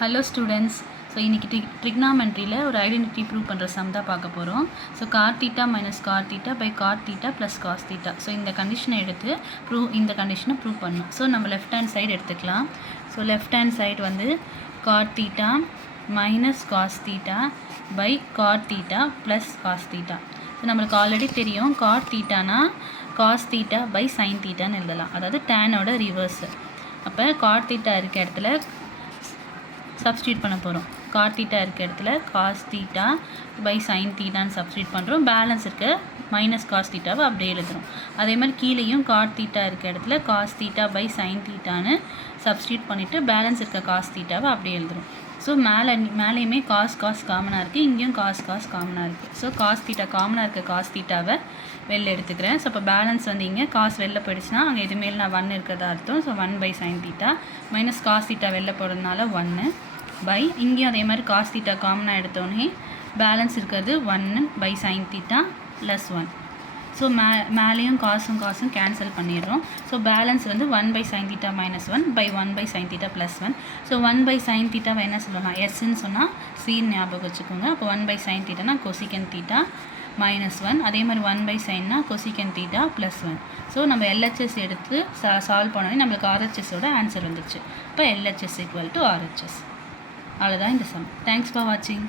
Hello students. So இன்னைக்கு trigonometryல ஒரு identity prove பண்ற சம் தான் பார்க்க போறோம். So cot theta minus cot theta by cot theta plus cos theta. So இந்த கண்டிஷனை எடுத்து இந்த கண்டிஷனை ப்ரூவ் பண்ணனும். So நம்ம left hand side எடுத்துக்கலாம். So left hand side வந்து cot theta minus cos theta by cot theta plus cos theta. So நமக்கு ஆல்ரெடி தெரியும் cot theta னா cos theta by sin theta ன்னு எழுதலாம். அதாவது tan ஓட ரிவர்ஸ். அப்ப cot theta இருக்க இடத்துல substitute பண்ண போறோம். cot theta இருக்க இடத்துல cos theta by sin theta ன்னு substitute பண்றோம். பேலன்ஸ் இருக்க minus cos theta வை அப்படியே எழுதுறோம். அதே மாதிரி கீழேயும் cot theta இருக்க இடத்துல cos theta by sin theta ன்னு substitute பண்ணிட்டு பேலன்ஸ் இருக்க cos theta வை அப்படியே எழுதுறோம். ஸோ மேலேயுமே cos காமனாக இருக்குது, இங்கேயும் cos காமனாக இருக்குது. ஸோ cos theta காமனாக இருக்க cos thetaவை வெளில எடுத்துக்கிறேன். ஸோ இப்போ பேலன்ஸ் வந்து இங்கே cos வெளில போயிடுச்சுன்னா அங்கே எது மேலே நான் 1 இருக்கிறதா அர்த்தம். So 1 by sin theta minus cos theta வெளில போடுறதுனால 1 பை இங்கேயும் அதே மாதிரி cos theta காமனாக எடுத்தோடனே பேலன்ஸ் இருக்கிறது 1 by sin theta plus 1. So மேலேயும் காசும் கேன்சல் பண்ணிடுறோம். ஸோ பேலன்ஸ் வந்து 1 by sin theta minus 1 by 1 by sin theta plus 1. So 1 by sin theta என்ன சொல்லலாம், எஸ்ன்னு சொன்னால் சின்னு ஞாபகம் வச்சுக்கோங்க. அப்போ 1 by sin theta cosecant theta minus 1. அதே மாதிரி 1 by sin cosecant theta plus 1. So நம்ம LHS எடுத்து சால்வ் பண்ணோன்னே நம்மளுக்கு RHSோட ஆன்சர் வந்துச்சு. இப்போ LHS equal to RHS. அவ்வளோதான் இந்த சம். தேங்க்ஸ் ஃபார் வாட்சிங்.